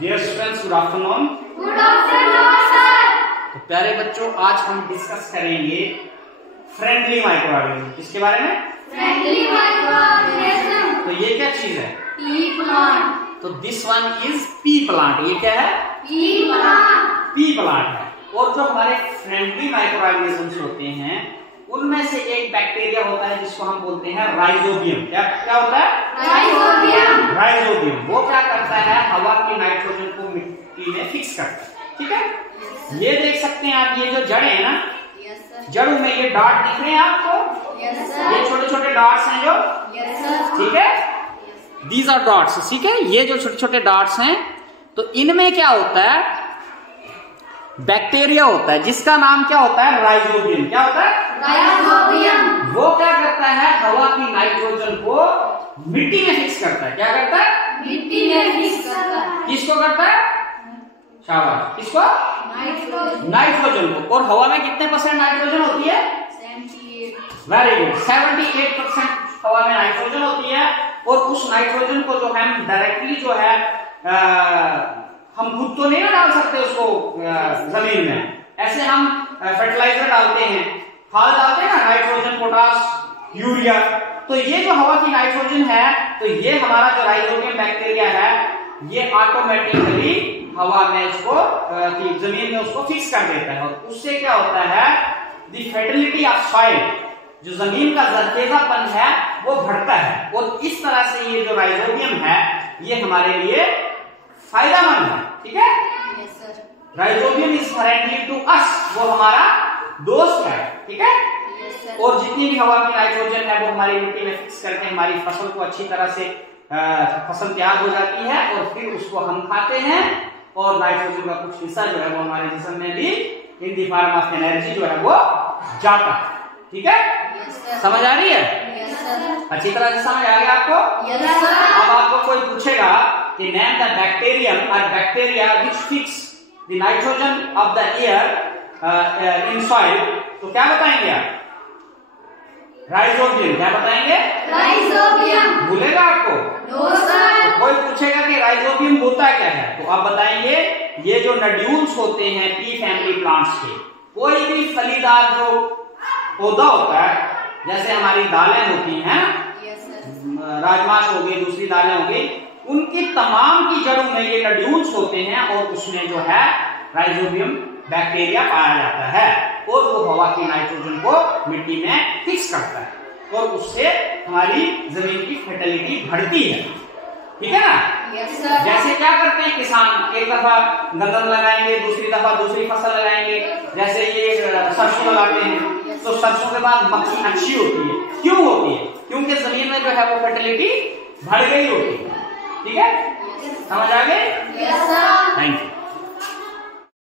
Dear students, good afternoon. Good afternoon sir. तो प्यारे बच्चों, आज हम डिस्कस करेंगे फ्रेंडली माइक्रो ऑर्गेनिज्म। किसके बारे में? Friendly microorganism. तो ये क्या चीज है? Pea plant. तो this one is pea plant. ये क्या है? Pea plant. पी प्लांट है। और जो हमारे फ्रेंडली माइक्रो ऑर्गेनिज्म्स होते हैं उनमें से एक बैक्टीरिया होता है जिसको हम बोलते हैं राइजोबियम। क्या क्या होता है? राइजोबियम। राइजोबियम वो क्या करता है? हवा की नाइट्रोजन को मिट्टी में फिक्स करता है। ठीक है, ये देख सकते हैं आप, ये जो जड़ है ना, जड़ों में ये डॉट दिख रहे हैं आपको? ये छोटे छोटे डॉट्स हैं जो, ठीक है, दीज आर डॉट्स। ठीक है, ये जो छोटे छोटे डॉट्स हैं, तो इनमें क्या होता है? बैक्टीरिया होता है जिसका नाम क्या होता है? राइजोबियम। क्या होता है? राइजोबियम। वो क्या करता है? हवा की नाइट्रोजन को मिट्टी में फिक्स करता है। क्या करता है? मिट्टी में फिक्स करता है। किसको करता है? शाबाश, किसको? नाइट्रोजन को। और हवा में कितने % नाइट्रोजन होती है? 78। वेरी गुड, 78% हवा में नाइट्रोजन होती है। और उस नाइट्रोजन को जो हम डायरेक्टली जो है हम खुद तो नहीं डाल सकते उसको जमीन में, ऐसे हम फर्टिलाइजर डालते हैं, खाद डालते हैं ना, नाइट्रोजन, पोटास, यूरिया। तो ये जो हवा की नाइट्रोजन है, तो ये हमारा जो राइजोबियम बैक्टीरिया है, ये ऑटोमेटिकली हवा में उसको जमीन में उसको फिक्स कर देता है। और उससे क्या होता है? द फर्टिलिटी ऑफ सॉइल, जो जमीन का जरखेजापन है वो बढ़ता है। और इस तरह से ये जो राइजोबियम है ये हमारे लिए फायदेमंद है। ठीक है, yes sir. Rhizobium is friendly to us, वो हमारा दोस्त है। ठीक है, यस सर। और जितनी भी हवा की नाइट्रोजन है वो हमारी मिट्टी में फिक्स करके हमारी फसल को अच्छी तरह से फसल तैयार हो जाती है और फिर उसको हम खाते हैं। और नाइट्रोजन का कुछ हिस्सा जो है वो हमारे जिस्म में भी in the form of energy जो है वो जाता है। ठीक है, यस सर। समझ आ रही है? Yes sir. अच्छी तरह से समझ आ गया आपको? Yes sir. अब आपको कोई पूछेगा कि नेम द बैक्टीरियम और bacteria which fix the nitrogen of the air in soil, तो क्या बताएंगे आप? राइजोबियम। क्या बताएंगे? राइजोबियम। भूलेगा आपको? No sir. तो कोई पूछेगा कि राइजोबियम होता क्या है, तो आप बताएंगे ये जो नड्यूल्स होते हैं पी फैमिली प्लांट्स के, कोई भी फलीदार जो पौधा होता है, जैसे हमारी दालें होती हैं, यस सर। राजमाश हो गई, दूसरी दालें हो गई, उनकी तमाम की जड़ों में ये नड्यूल्स होते हैं और उसमें जो है राइजोबियम बैक्टीरिया पाया जाता है। और वो हवा की नाइट्रोजन को मिट्टी में फिक्स करता है और उससे हमारी जमीन की फर्टिलिटी बढ़ती है। ठीक है ना? Yes sir. जैसे क्या करते हैं किसान, एक दफा गंदम लगाएंगे, दूसरी दफा दूसरी फसल लगाएंगे, जैसे ये सरसों लगाते हैं, तो सरसों के बाद मक्की अच्छी होती है। क्यों होती है? क्योंकि जमीन में जो है वो फर्टिलिटी बढ़ गई होती है। ठीक है, समझ आ गई? Yes sir. Thank you.